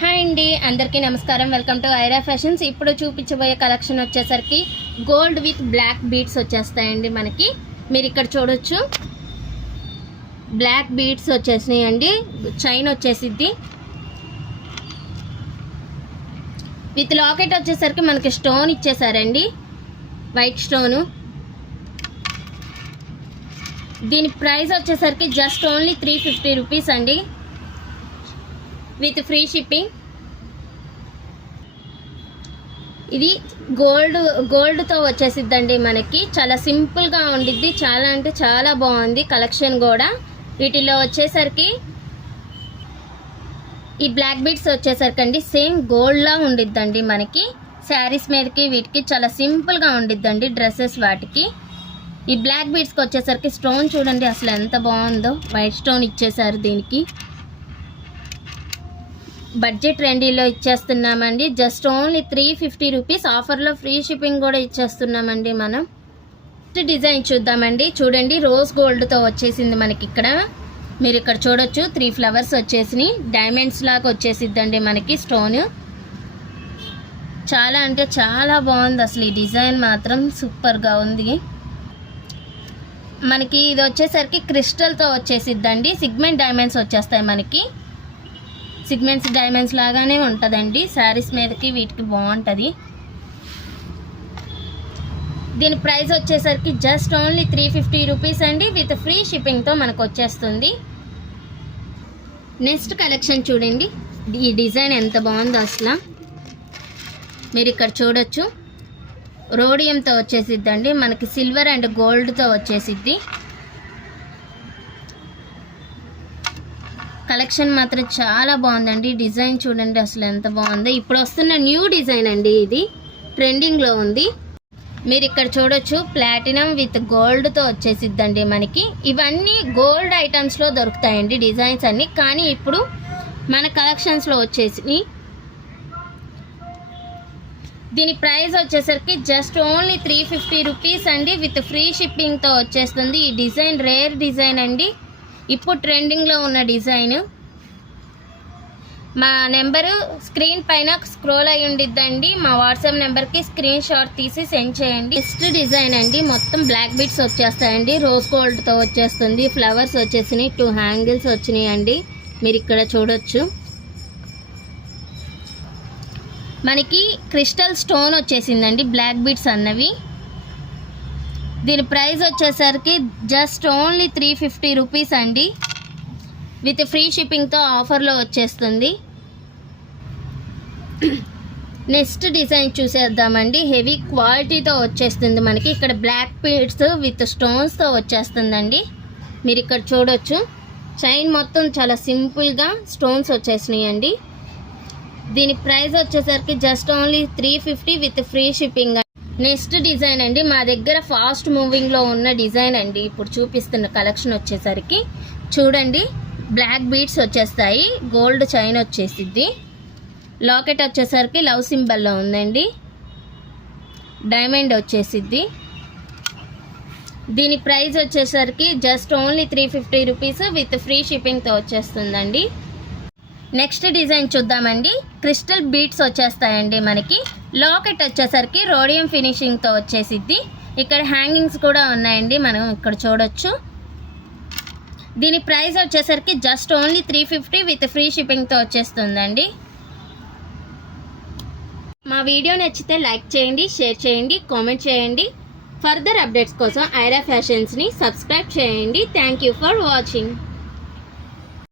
Hi అండి, అందరికీ నమస్కారం. Welcome to Aira fashions. ఇప్పుడు చూపించబోయే కలెక్షన్ వచ్చేసరికి గోల్డ్ విత్ బ్లాక్ బీడ్స్ వచ్చేస్తాయండి. మనకి మీరు ఇక్కడ చూడొచ్చు, బ్లాక్ బీడ్స్ వచ్చేసినాయండి. చైన్ వచ్చేసిద్ది. విత్ లాకెట్ వచ్చేసరికి మనకి స్టోన్ ఇచ్చేసారండి, వైట్ స్టోను. దీని ప్రైస్ వచ్చేసరికి జస్ట్ ఓన్లీ 350 రూపీస్ అండి, విత్ ఫ్రీ షిప్పింగ్. ఇది గోల్డ్తో వచ్చేసిద్దండి. మనకి చాలా సింపుల్గా ఉండిద్ది, చాలా అంటే చాలా బాగుంది కలెక్షన్ కూడా. వీటిలో వచ్చేసరికి ఈ బ్లాక్ బీడ్స్ వచ్చేసరికి అండి సేమ్ గోల్డ్లా ఉండిద్దండి. మనకి శారీస్ మీదకి వీటికి చాలా సింపుల్గా ఉండిద్దండి డ్రెస్సెస్ వాటికి. ఈ బ్లాక్ బీడ్స్కి వచ్చేసరికి స్టోన్ చూడండి అసలు ఎంత బాగుందో, వైట్ స్టోన్ ఇచ్చేసారు. దీనికి బడ్జెట్ రెండీలో ఇచ్చేస్తున్నామండి, జస్ట్ ఓన్లీ 350 రూపీస్. ఆఫర్లో ఫ్రీ షిప్పింగ్ కూడా ఇచ్చేస్తున్నామండి. మనం డిజైన్ చూద్దామండి. చూడండి, రోజ్ గోల్డ్తో వచ్చేసింది మనకి. ఇక్కడ మీరు ఇక్కడ చూడొచ్చు 3 ఫ్లవర్స్ వచ్చేసినాయి, డైమండ్స్ లాగా వచ్చేసిద్దండి మనకి స్టోన్. చాలా అంటే చాలా బాగుంది అసలు. ఈ డిజైన్ మాత్రం సూపర్గా ఉంది. మనకి ఇది వచ్చేసరికి క్రిస్టల్తో వచ్చేసిద్దండి. సిగ్మెంట్ డైమండ్స్ వచ్చేస్తాయి మనకి. సిగ్మెంట్స్ డైమండ్స్ లాగానే ఉంటుందండి. శారీస్ మీదకి వీటికి బాగుంటుంది. దీని ప్రైస్ వచ్చేసరికి జస్ట్ ఓన్లీ 350 రూపీస్ అండి, విత్ ఫ్రీ షిప్పింగ్తో మనకు వచ్చేస్తుంది. నెక్స్ట్ కలెక్షన్ చూడండి, ఈ డిజైన్ ఎంత బాగుందో అసలు. మీరు ఇక్కడ చూడొచ్చు, రోడియంతో వచ్చేసిద్దండి మనకి. సిల్వర్ అండ్ గోల్డ్తో వచ్చేసిద్ది. కలెక్షన్ మాత్రం చాలా బాగుందండి. డిజైన్ చూడండి అసలు ఎంత బాగుందో. ఇప్పుడు వస్తున్న న్యూ డిజైన్ అండి, ఇది ట్రెండింగ్లో ఉంది. మీరు ఇక్కడ చూడొచ్చు, ప్లాటినం విత్ గోల్డ్తో వచ్చేసిద్దండి మనకి. ఇవన్నీ గోల్డ్ ఐటమ్స్లో దొరుకుతాయండి డిజైన్స్ అన్నీ, కానీ ఇప్పుడు మన కలెక్షన్స్లో వచ్చేసి దీని ప్రైస్ వచ్చేసరికి జస్ట్ ఓన్లీ 350 రూపీస్ అండి, విత్ ఫ్రీ షిప్పింగ్తో వచ్చేస్తుంది. ఈ డిజైన్ రేర్ డిజైన్ అండి, ఇప్పుడు ట్రెండింగ్లో ఉన్న డిజైన్. మా నెంబరు స్క్రీన్ పైన స్క్రోల్ అయి ఉండిద్దండి. మా వాట్సాప్ నెంబర్కి స్క్రీన్ షాట్ తీసి సెండ్ చేయండి. నెక్స్ట్ డిజైన్ అండి, మొత్తం బ్లాక్ బీడ్స్ వచ్చేస్తాయండి, రోజ్ గోల్డ్తో వచ్చేస్తుంది. ఫ్లవర్స్ వచ్చేసినాయి, 2 హ్యాంగిల్స్ వచ్చినాయి అండి. మీరు ఇక్కడ చూడొచ్చు, మనకి క్రిస్టల్ స్టోన్ వచ్చేసిందండి బ్లాక్ బీడ్స్ అన్నవి. దీని ప్రైస్ వచ్చేసరికి జస్ట్ ఓన్లీ 350 రూపీస్ అండి, విత్ ఫ్రీ షిప్పింగ్తో ఆఫర్లో వచ్చేస్తుంది. నెక్స్ట్ డిజైన్ చూసేద్దామండి. హెవీ క్వాలిటీతో వచ్చేస్తుంది మనకి. ఇక్కడ బ్లాక్ బీడ్స్ విత్ స్టోన్స్తో వచ్చేస్తుందండి. మీరు ఇక్కడ చూడొచ్చు, చైన్ మొత్తం చాలా సింపుల్గా స్టోన్స్ వచ్చేసినాయండి. దీని ప్రైస్ వచ్చేసరికి just only 350 with free shipping. Next design అండి, మా దగ్గర ఫాస్ట్ మూవింగ్లో ఉన్న డిజైన్ అండి. ఇప్పుడు చూపిస్తున్న కలెక్షన్ వచ్చేసరికి చూడండి, బ్లాక్ బీడ్స్ వచ్చేస్తాయి, గోల్డ్ చైన్ వచ్చేసిద్ది. లాకెట్ వచ్చేసరికి లవ్ సింబల్లో ఉందండి, డైమండ్ వచ్చేసిద్ది. దీని ప్రైస్ వచ్చేసరికి just only 350 rupees, with free షిప్పింగ్తో వచ్చేస్తుందండి. నెక్స్ట్ డిజైన్ చూద్దామండి. క్రిస్టల్ బీడ్స్ వచ్చేస్తాయండి మనకి. లాకెట్ వచ్చేసరికి రోడియం ఫినిషింగ్తో వచ్చేసిద్ది. ఇక్కడ హ్యాంగింగ్స్ కూడా ఉన్నాయండి, మనం ఇక్కడ చూడొచ్చు. దీని ప్రైస్ వచ్చేసరికి జస్ట్ ఓన్లీ 350 విత్ ఫ్రీ షిప్పింగ్తో వచ్చేస్తుందండి. మా వీడియో నచ్చితే లైక్ చేయండి, షేర్ చేయండి, కామెంట్ చేయండి. ఫర్దర్ అప్డేట్స్ కోసం ఐరా ఫ్యాషన్స్ని సబ్స్క్రైబ్ చేయండి. Thank you for watching.